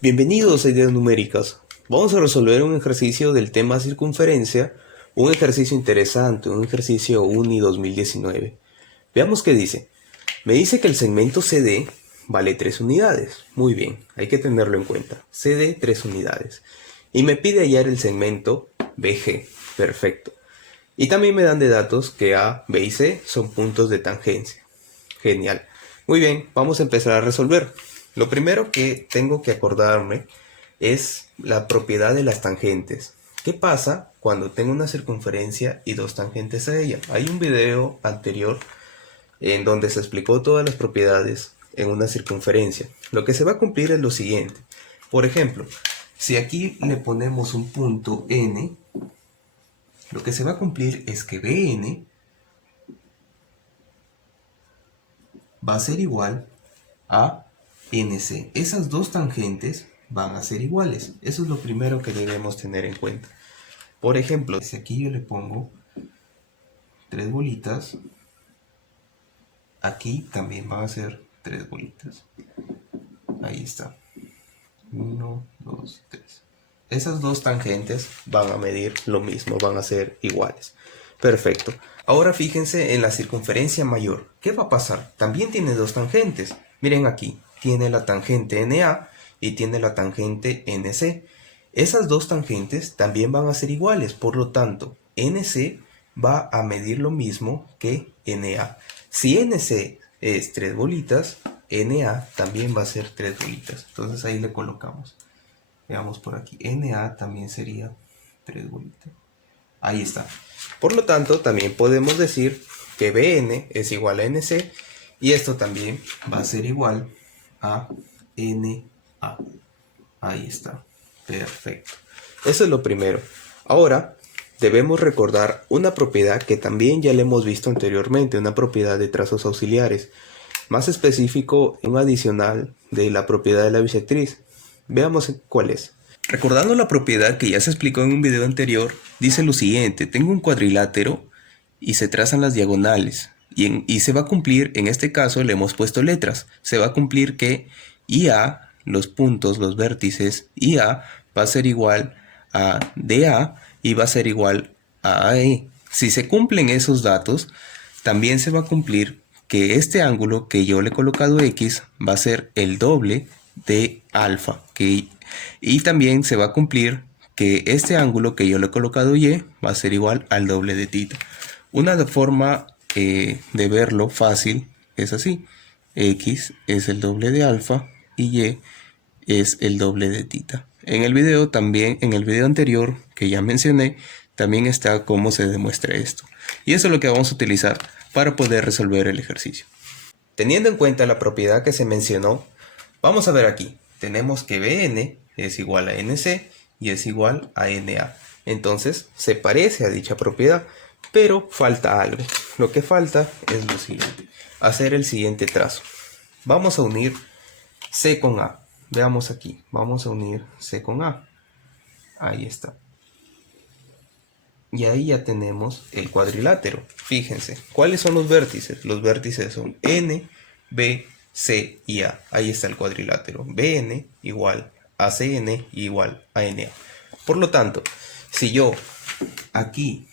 Bienvenidos a Ideas Numéricas. Vamos a resolver un ejercicio del tema circunferencia, un ejercicio interesante, un ejercicio UNI 2019. Veamos qué dice. Me dice que el segmento CD vale 3 unidades. Muy bien, hay que tenerlo en cuenta. CD 3 unidades. Y me pide hallar el segmento BG. Perfecto. Y también me dan de datos que A, B y C son puntos de tangencia. Genial. Muy bien, vamos a empezar a resolver. Lo primero que tengo que acordarme es la propiedad de las tangentes. ¿Qué pasa cuando tengo una circunferencia y dos tangentes a ella? Hay un video anterior en donde se explicó todas las propiedades en una circunferencia. Lo que se va a cumplir es lo siguiente. Por ejemplo, si aquí le ponemos un punto N, lo que se va a cumplir es que BN va a ser igual a NC. Esas dos tangentes van a ser iguales. Eso es lo primero que debemos tener en cuenta. Por ejemplo, si aquí yo le pongo 3 bolitas, aquí también van a ser 3 bolitas. Ahí está. 1, 2, 3. Esas dos tangentes van a medir lo mismo, van a ser iguales. Perfecto. Ahora fíjense en la circunferencia mayor. ¿Qué va a pasar? También tiene dos tangentes. Miren aquí, tiene la tangente NA y tiene la tangente NC. Esas dos tangentes también van a ser iguales, por lo tanto, NC va a medir lo mismo que NA. Si NC es 3 bolitas, NA también va a ser 3 bolitas. Entonces ahí le colocamos. Veamos por aquí. NA también sería 3 bolitas. Ahí está. Por lo tanto, también podemos decir que BN es igual a NC y esto también va a ser igual a NA. Ahí está. Perfecto. Eso es lo primero. Ahora, debemos recordar una propiedad que también ya le hemos visto anteriormente, una propiedad de trazos auxiliares. Más específico, un adicional de la propiedad de la bisectriz. Veamos cuál es. Recordando la propiedad que ya se explicó en un video anterior, dice lo siguiente: tengo un cuadrilátero y se trazan las diagonales y se va a cumplir, en este caso le hemos puesto letras, se va a cumplir que IA, los puntos, los vértices, IA va a ser igual a DA y va a ser igual a AE. Si se cumplen esos datos, también se va a cumplir que este ángulo que yo le he colocado X va a ser el doble de alfa, y también se va a cumplir que este ángulo que yo le he colocado Y va a ser igual al doble de tita. Una forma de verlo fácil es así: X es el doble de alfa y Y es el doble de tita. En el video también, en el video anterior que ya mencioné, también está cómo se demuestra esto. Y eso es lo que vamos a utilizar para poder resolver el ejercicio. Teniendo en cuenta la propiedad que se mencionó, vamos a ver aquí. Tenemos que BN es igual a NC y es igual a NA. Entonces se parece a dicha propiedad, pero falta algo. Lo que falta es lo siguiente: hacer el siguiente trazo. Vamos a unir C con A. Veamos aquí. Vamos a unir C con A. Ahí está. Y ahí ya tenemos el cuadrilátero. Fíjense, ¿cuáles son los vértices? Los vértices son N, B, C y A. Ahí está el cuadrilátero. BN igual a CN igual a NA. Por lo tanto, si yo aquí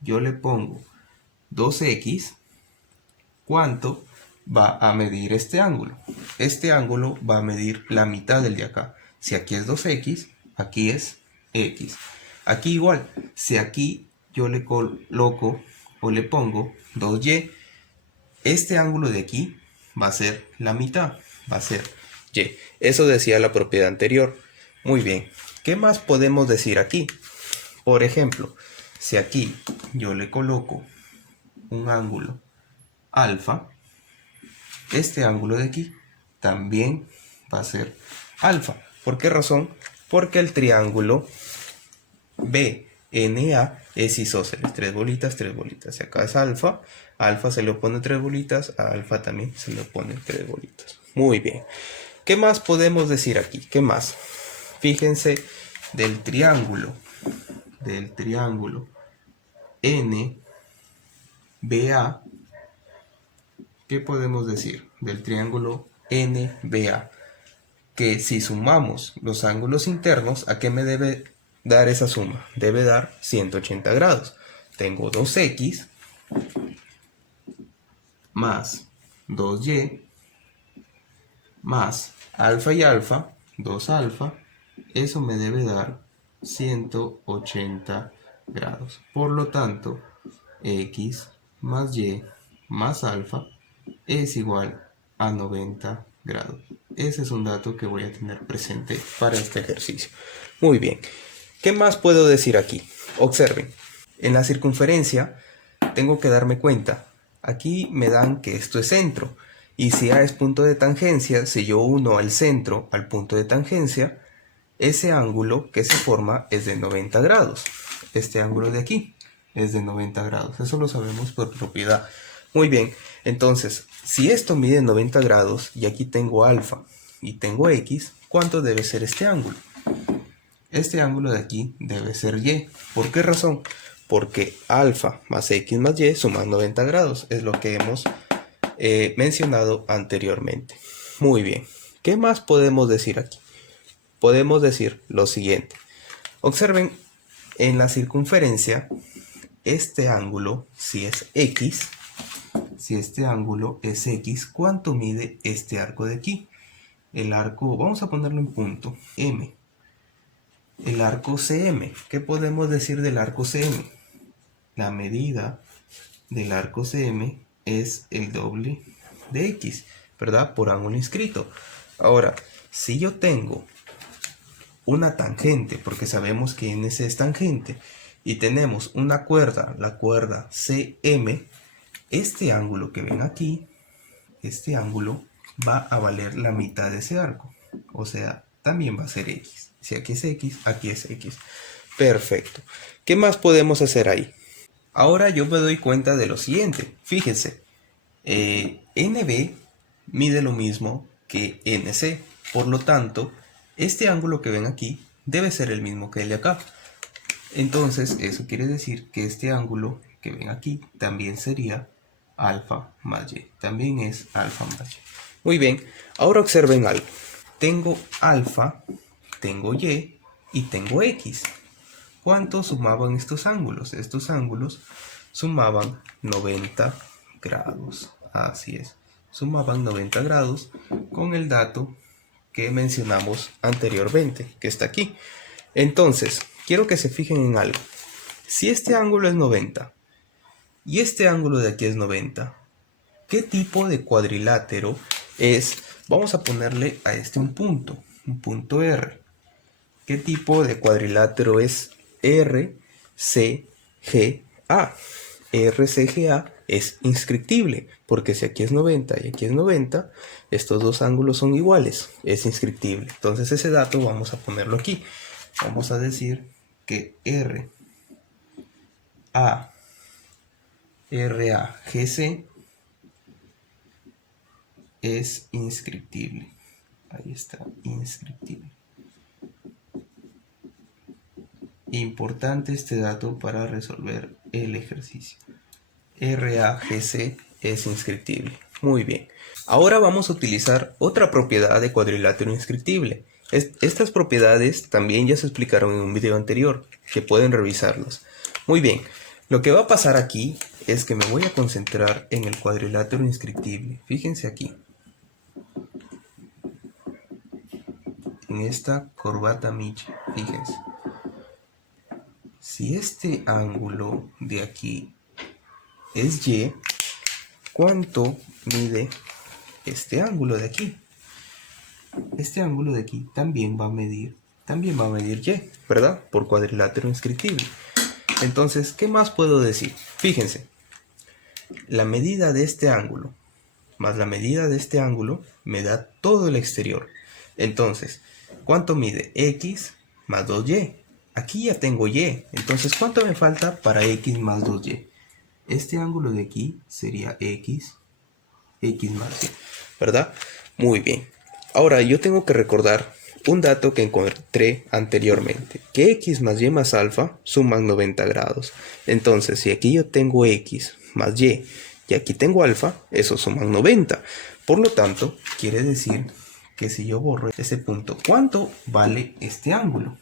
yo le pongo 2x, ¿cuánto va a medir este ángulo? Este ángulo va a medir la mitad del de acá. Si aquí es 2x, aquí es x. Aquí igual, si aquí yo le coloco o le pongo 2y, este ángulo de aquí va a ser la mitad, va a ser y. Eso decía la propiedad anterior. Muy bien, ¿qué más podemos decir aquí? Por ejemplo, si aquí yo le coloco un ángulo alfa, este ángulo de aquí también va a ser alfa. ¿Por qué razón? Porque el triángulo BNA es isósceles, 3 bolitas, 3 bolitas. Si acá es alfa, alfa se le opone 3 bolitas, a alfa también se le opone 3 bolitas. Muy bien. ¿Qué más podemos decir aquí? ¿Qué más? Fíjense del triángulo NBA. ¿Qué podemos decir del triángulo NBA. Que si sumamos los ángulos internos, ¿a qué me debe dar esa suma? Debe dar 180 grados. Tengo 2x más 2y más alfa y alfa, 2 alfa, eso me debe dar 180 grados. Por lo tanto, x más y más alfa es igual a 90 grados. Ese es un dato que voy a tener presente para este ejercicio. Muy bien. ¿Qué más puedo decir aquí? Observen. En la circunferencia tengo que darme cuenta. Aquí me dan que esto es centro. Y si A es punto de tangencia, si yo uno al centro al punto de tangencia, ese ángulo que se forma es de 90 grados. Este ángulo de aquí es de 90 grados. Eso lo sabemos por propiedad. Muy bien, entonces, si esto mide 90 grados y aquí tengo alfa y tengo x, ¿cuánto debe ser este ángulo? Este ángulo de aquí debe ser y. ¿Por qué razón? Porque alfa más x más y suman 90 grados. Es lo que hemos mencionado anteriormente. Muy bien. ¿Qué más podemos decir aquí? Podemos decir lo siguiente. Observen, en la circunferencia, este ángulo, si es x, si este ángulo es x, ¿cuánto mide este arco de aquí? El arco, vamos a ponerlo en punto, M. El arco CM. ¿Qué podemos decir del arco CM? La medida del arco CM es el doble de x, ¿verdad? Por ángulo inscrito. Ahora, si yo tengo una tangente, porque sabemos que NC es tangente, y tenemos una cuerda, la cuerda CM, este ángulo que ven aquí, este ángulo va a valer la mitad de ese arco. O sea, también va a ser x. Si aquí es x, aquí es x. Perfecto. ¿Qué más podemos hacer ahí? Ahora yo me doy cuenta de lo siguiente. Fíjense, NB mide lo mismo que NC. Por lo tanto, este ángulo que ven aquí debe ser el mismo que el de acá. Entonces, eso quiere decir que este ángulo que ven aquí también sería alfa más y. También es alfa más y. Muy bien, ahora observen algo. Tengo alfa, tengo y tengo x. ¿Cuánto sumaban estos ángulos? Estos ángulos sumaban 90 grados. Así es, sumaban 90 grados con el dato que mencionamos anteriormente, que está aquí. Entonces, quiero que se fijen en algo. Si este ángulo es 90 y este ángulo de aquí es 90, ¿qué tipo de cuadrilátero es? Vamos a ponerle a este un punto R. ¿Qué tipo de cuadrilátero es RCGA? RCGA es inscriptible, porque si aquí es 90 y aquí es 90, estos dos ángulos son iguales, es inscriptible. Entonces ese dato vamos a ponerlo aquí. Vamos a decir que RAGC es inscriptible. Ahí está, inscriptible. Importante este dato para resolver el ejercicio. RAGC es inscriptible. Muy bien. Ahora vamos a utilizar otra propiedad de cuadrilátero inscriptible. Estas propiedades también ya se explicaron en un video anterior, que pueden revisarlas. Muy bien. Lo que va a pasar aquí es que me voy a concentrar en el cuadrilátero inscriptible. Fíjense aquí. En esta corbata Miche. Fíjense. Si este ángulo de aquí es y, ¿cuánto mide este ángulo de aquí? Este ángulo de aquí también va a medir y, ¿verdad? Por cuadrilátero inscriptible. Entonces, ¿qué más puedo decir? Fíjense, la medida de este ángulo más la medida de este ángulo me da todo el exterior. Entonces, ¿cuánto mide? X más 2y. Aquí ya tengo y. Entonces, ¿cuánto me falta para x más 2y? Este ángulo de aquí sería x más y, ¿verdad? Muy bien. Ahora, yo tengo que recordar un dato que encontré anteriormente, que x más y más alfa suman 90 grados. Entonces, si aquí yo tengo x más y y aquí tengo alfa, eso suman 90. Por lo tanto, quiere decir que si yo borro ese punto, ¿cuánto vale este ángulo?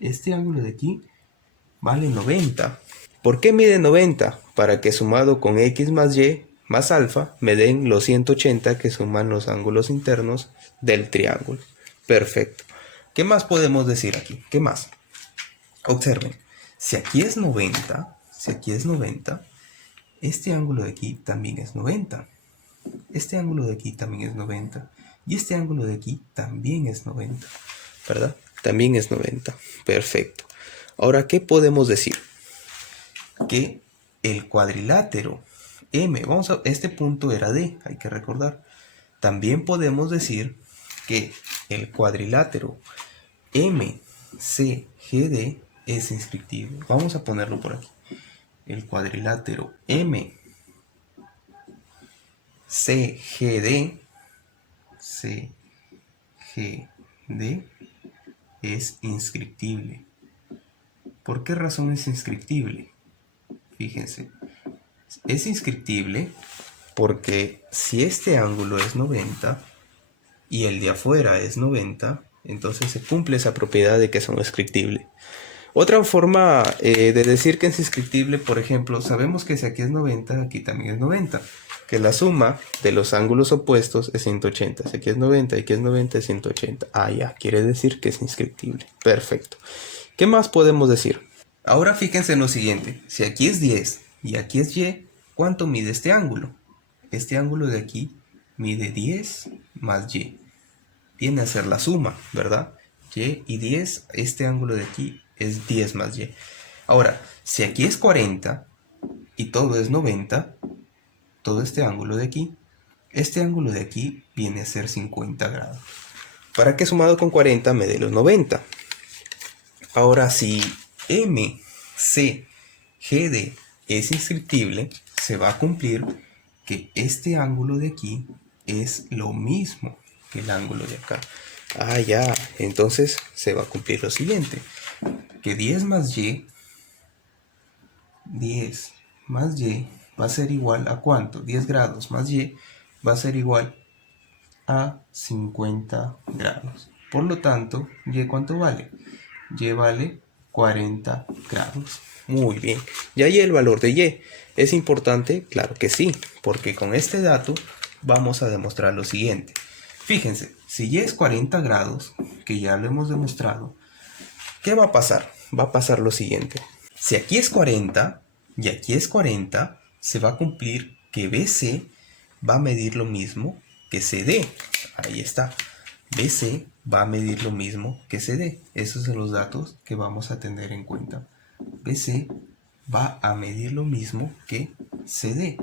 Este ángulo de aquí vale 90. ¿Por qué mide 90? Para que sumado con x más y más alfa me den los 180 que suman los ángulos internos del triángulo. Perfecto. ¿Qué más podemos decir aquí? ¿Qué más? Observen, si aquí es 90, este ángulo de aquí también es 90. Este ángulo de aquí también es 90. Y este ángulo de aquí también es 90. ¿Verdad? También es 90. Perfecto. Ahora, ¿qué podemos decir? Que el cuadrilátero M, este punto era D, hay que recordar. También podemos decir que el cuadrilátero MCGD es inscriptible. Vamos a ponerlo por aquí. El cuadrilátero MCGD es inscriptible. ¿Por qué razón es inscriptible? Fíjense, es inscriptible porque si este ángulo es 90 y el de afuera es 90, entonces se cumple esa propiedad de que son inscriptibles. Otra forma de decir que es inscriptible, por ejemplo, sabemos que si aquí es 90, aquí también es 90. Que la suma de los ángulos opuestos es 180. Si aquí es 90 y aquí es 90 es 180. Ah, ya, quiere decir que es inscriptible. Perfecto. ¿Qué más podemos decir? Ahora fíjense en lo siguiente. Si aquí es 10 y aquí es y, ¿cuánto mide este ángulo? Este ángulo de aquí mide 10 más y. Viene a ser la suma, ¿verdad? Y y 10, este ángulo de aquí es 10 más y. Ahora, si aquí es 40 y todo es 90, todo este ángulo de aquí viene a ser 50 grados. Para que sumado con 40 me dé los 90. Ahora, si MCGD es inscriptible, se va a cumplir que este ángulo de aquí es lo mismo que el ángulo de acá. Ah, ya. Entonces se va a cumplir lo siguiente. Que 10 más y va a ser igual a ¿cuánto? 10 grados más y va a ser igual a 50 grados. Por lo tanto, y ¿cuánto vale? Y vale 40 grados. Muy bien. ¿Y ahí el valor de y es importante? Claro que sí, porque con este dato vamos a demostrar lo siguiente. Fíjense, si y es 40 grados, que ya lo hemos demostrado, ¿qué va a pasar? Va a pasar lo siguiente. Si aquí es 40 y aquí es 40, se va a cumplir que BC va a medir lo mismo que CD. Ahí está. BC va a medir lo mismo que CD. Esos son los datos que vamos a tener en cuenta. BC va a medir lo mismo que CD.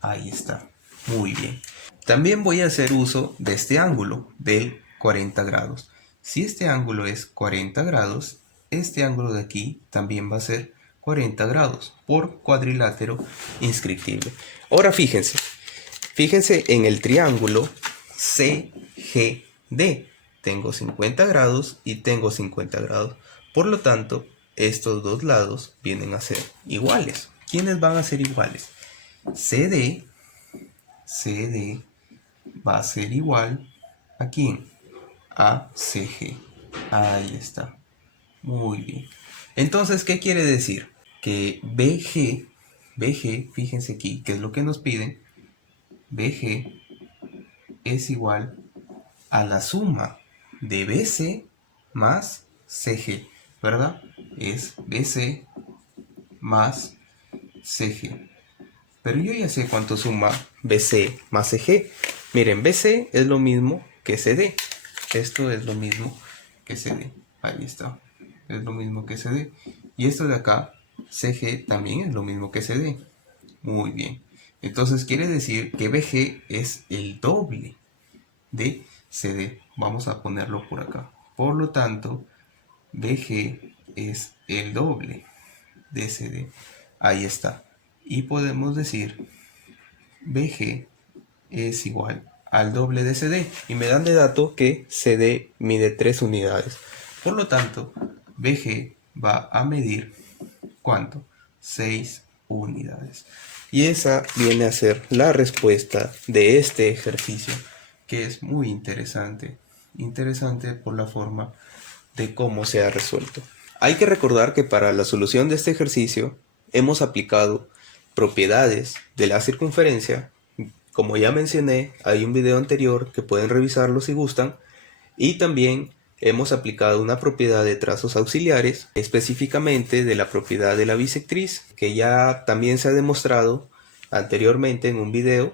Ahí está. Muy bien. También voy a hacer uso de este ángulo del 40 grados. Si este ángulo es 40 grados, este ángulo de aquí también va a ser 40 grados por cuadrilátero inscriptible. Ahora fíjense en el triángulo CGD. Tengo 50 grados y tengo 50 grados. Por lo tanto, estos dos lados vienen a ser iguales. ¿Quiénes van a ser iguales? CD va a ser igual ¿a quién? A CG. Ahí está. Muy bien. Entonces, ¿qué quiere decir? Que BG, fíjense aquí, ¿qué es lo que nos piden? BG es igual a la suma de BC más CG, ¿verdad? Es BC más CG. Pero yo ya sé cuánto suma BC más CG. Miren, BC es lo mismo que CD. Esto es lo mismo que CD. Ahí está. Es lo mismo que CD. Y esto de acá, CG, también es lo mismo que CD. Muy bien. Entonces quiere decir que BG es el doble de CD. Vamos a ponerlo por acá. Por lo tanto, BG es el doble de CD. Ahí está. Y podemos decir BG es igual al doble de CD. Y me dan de dato que CD mide 3 unidades. Por lo tanto, BG va a medir ¿cuánto? 6 unidades. Y esa viene a ser la respuesta de este ejercicio, que es muy interesante. Interesante por la forma de cómo se ha resuelto. Hay que recordar que para la solución de este ejercicio hemos aplicado propiedades de la circunferencia. Como ya mencioné, hay un video anterior que pueden revisarlo si gustan. Y también hemos aplicado una propiedad de trazos auxiliares, específicamente de la propiedad de la bisectriz, que ya también se ha demostrado anteriormente en un video.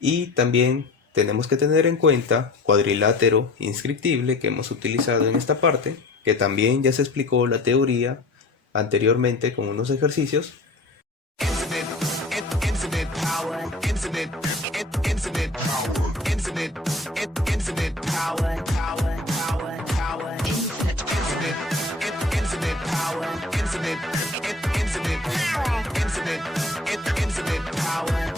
Y también tenemos que tener en cuenta cuadrilátero inscriptible, que hemos utilizado en esta parte, que también ya se explicó la teoría anteriormente con unos ejercicios. Infinite power.